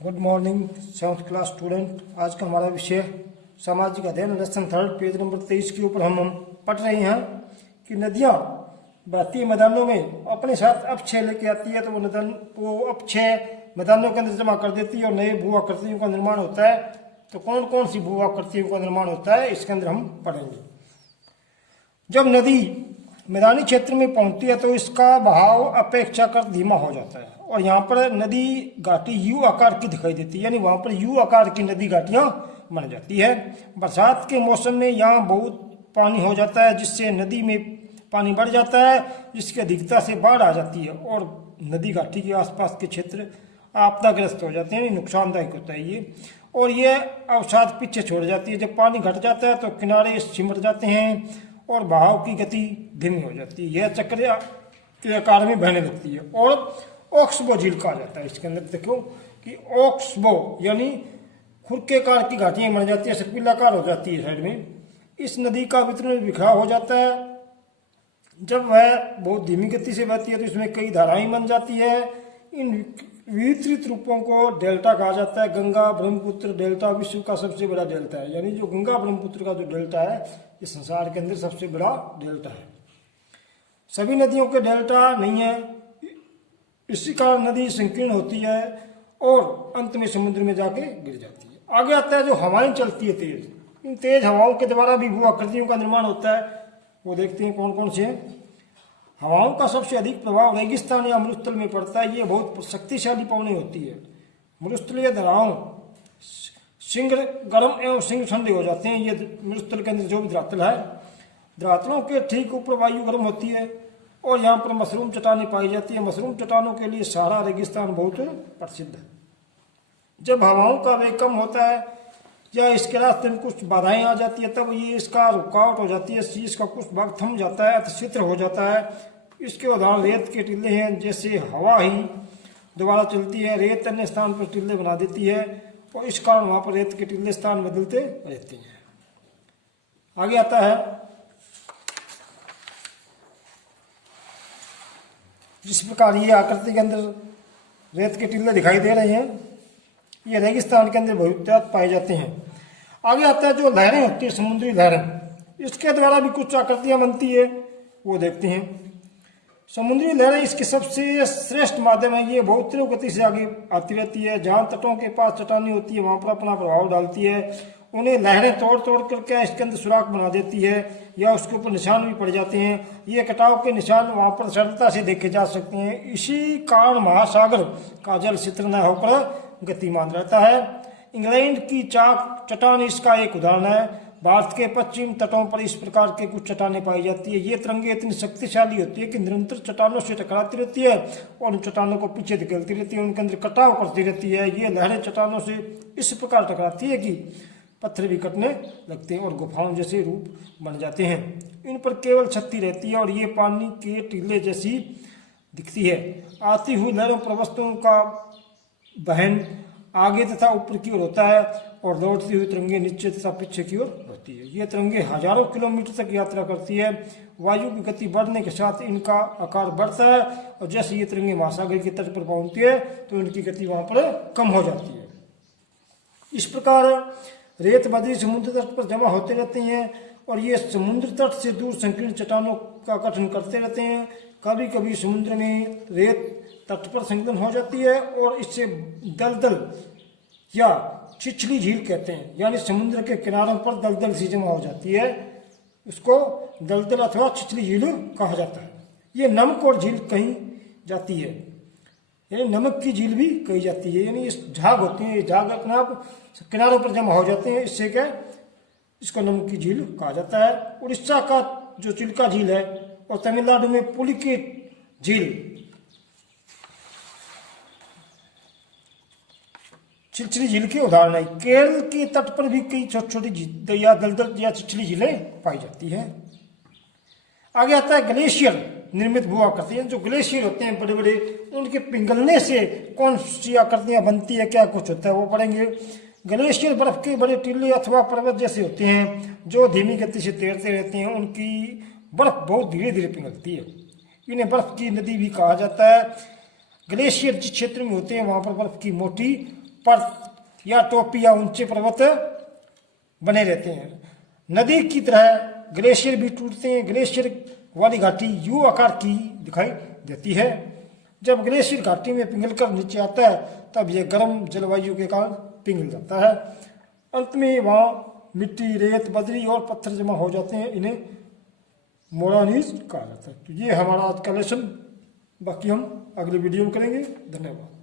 Good morning 7th class student. आज का हमारा विषय सामाजिक अध्ययन लेसन 3 पेज नंबर 23 के ऊपर हम पढ़ रहे हैं कि नदियाँ बहती मैदानों में अपने साथ अपक्षय लेके आती है, तो वो अपक्षय मैदानों के अंदर जमा कर देती है और नए भू आकृतियों का निर्माण होता है। तो कौन कौन सी भू आकृतियों का निर्माण होता है इसके अंदर हम पढ़ेंगे। जब नदी मैदानी क्षेत्र में पहुंचती है तो इसका बहाव अपेक्षाकृत धीमा हो जाता है और यहाँ पर नदी घाटी यू आकार की दिखाई देती है, यानी वहाँ पर यू आकार की नदी घाटियाँ बन जाती है। बरसात के मौसम में यहाँ बहुत पानी हो जाता है, जिससे नदी में पानी बढ़ जाता है, जिसकी अधिकता से बाढ़ आ जाती है और नदी घाटी के आसपास के क्षेत्र आपदाग्रस्त हो जाते हैं, नुकसानदायक होता है ये। और ये अवसाद पीछे छोड़ जाती है। जब पानी घट जाता है तो किनारे सिमट जाते हैं और बहाव की गति धीमी हो जाती है। यह चक्र के आकार में बहने लगती है और ऑक्सबो झील कहा जाता है। इसके अंदर देखो कि ऑक्सबो यानी खुर के आकार की घाटियां बन जाती है, सर्पिलाकार हो जाती है साइड में। इस नदी का वितरण बिखराव हो जाता है। जब वह बहुत धीमी गति से बहती है तो इसमें कई धाराएं बन जाती है। इन वितरित रूपों को डेल्टा कहा जाता है। गंगा ब्रह्मपुत्र डेल्टा विश्व का सबसे बड़ा डेल्टा है, यानी जो गंगा ब्रह्मपुत्र का जो डेल्टा है ये संसार के अंदर सबसे बड़ा डेल्टा है। सभी नदियों के डेल्टा नहीं है, इसी कारण नदी संकीर्ण होती है और अंत में समुद्र में जाके गिर जाती है। आगे आता है जो हवाएं चलती है तेज, इन तेज हवाओं के द्वारा भी भू आकृतियों का निर्माण होता है। वो देखते हैं कौन कौन से हैं। हवाओं का सबसे अधिक प्रभाव रेगिस्तान या मरुस्थल में पड़ता है। ये बहुत शक्तिशाली पवनें होती है। मरुस्थलीय धाराओं सिंह गर्म एवं सिंह ठंडे हो जाते हैं। ये मरुस्थल के अंदर जो भी धरातल है, धरातलों के ठीक ऊपर वायु गर्म होती है और यहाँ पर मशरूम चट्टानें पाई जाती है। मशरूम चट्टानों के लिए सहारा रेगिस्तान बहुत प्रसिद्ध है। जब हवाओं का वेग कम होता है या इसके रास्ते में कुछ बाधाएं आ जाती है तब ये इसका रुकावट हो जाती है, शीश का कुछ भाग थम जाता है, अतिचित्र हो जाता है। इसके उदाहरण रेत के टीले हैं। जैसे हवा ही दोबारा चलती है, रेत अन्य स्थान पर टीले बना देती है और इस कारण वहां पर रेत के टीले स्थान बदलते रहते हैं। आगे आता है जिस प्रकार ये आकृति के अंदर रेत के टीले दिखाई दे रहे हैं, ये रेगिस्तान के अंदर बहुतायत पाए जाते हैं। आगे आता है जो लहरें होती है, समुद्री लहरें, इसके द्वारा भी कुछ आकृतियां बनती है, वो देखते हैं। समुद्री लहरें इसके सबसे श्रेष्ठ माध्यम है। ये बहुत तीव्र गति से आगे आती रहती है। जहाँ तटों के पास चट्टानी होती है वहां पर अपना प्रभाव डालती है। उन्हें लहरें तोड़ तोड़ करके इसके अंदर सुराख बना देती है या उसके ऊपर निशान भी पड़ जाते हैं। ये कटाव के निशान वहां पर सरलता से देखे जा सकते हैं। इसी कारण महासागर का जल शीतल न होकर गतिमान रहता है। इंग्लैंड की चाक चट्टान इसका एक उदाहरण है। भारत के पश्चिम तटों पर इस प्रकार के कुछ चट्टानें पाई जाती है। ये तरंगे इतनी शक्तिशाली होती है कि निरंतर चट्टानों से टकराती रहती है और उन चट्टानों को पीछे धकेलती रहती है, उनके अंदर कटाव करती रहती है। ये लहरें चट्टानों से इस प्रकार टकराती है कि पत्थर भी कटने लगते हैं और गुफाओं जैसे रूप बन जाते हैं। इन पर केवल छत्ती रहती है और ये पानी के टीले जैसी दिखती है। आती हुई लहरों पर वस्तुओं का बहन आगे तथा ऊपर की ओर होता है और लौटती हुई तरंगे नीचे तथा पीछे की ओर होती है। ये तरंगे हजारों किलोमीटर तक यात्रा करती है। वायु की गति बढ़ने के साथ इनका आकार बढ़ता है और जैसे ये तरंगे महासागर के तट पर पहुंचती है तो इनकी गति वहां पर कम हो जाती है। इस प्रकार रेत बदरी समुद्र तट पर जमा होते रहते हैं और ये समुद्र तट से दूर संकीर्ण चट्टानों का गठन करते रहते हैं। कभी कभी समुद्र में रेत तट पर संकलन हो जाती है और इससे दलदल या छिछली झील कहते हैं, यानी समुद्र के किनारों पर दलदल सी जमा हो जाती है। उसको दलदल अथवा छिछली झील कहा जाता है। ये नमक और झील कही जाती है, यानी नमक की झील भी कही जाती है। यानी इस झाग होती है, ये झाग अपने आप किनारों पर जमा हो जाते हैं, इससे क्या इसको नमक की झील कहा जाता है। उड़ीसा का जो चिल्का झील है और तमिलनाडु में पुलिकेट झील छिछली झील के उदाहरण है। केरल के तट पर भी कई छोटी छोटी या दलदल या छिछली झीलें पाई जाती हैं। आगे आता है ग्लेशियर निर्मित भू आकृतियां। जो ग्लेशियर होते हैं बड़े बड़े, उनके पिघलने से कौन सी आकृतियां बनती है, क्या कुछ होता है वो पढ़ेंगे। ग्लेशियर बर्फ के बड़े टीले अथवा पर्वत जैसे होते हैं जो धीमी गति से तैरते रहते हैं। उनकी बर्फ बहुत धीरे धीरे पिघलती है। इन्हें बर्फ की नदी भी कहा जाता है। ग्लेशियर जिस क्षेत्र में होते हैं वहां पर बर्फ की मोटी पर्वत या टोपी या ऊंचे पर्वत बने रहते हैं। नदी की तरह ग्लेशियर भी टूटते हैं। ग्लेशियर वाली घाटी यू आकार की दिखाई देती है। जब ग्लेशियर घाटी में पिघलकर नीचे आता है तब यह गर्म जलवायु के कारण पिघल जाता है। अंत में वहाँ मिट्टी, रेत, बजरी और पत्थर जमा हो जाते हैं। इन्हें मोरानीज कहा जाता है। तो ये हमारा आज का लेसन, बाकी हम अगले वीडियो में करेंगे। धन्यवाद।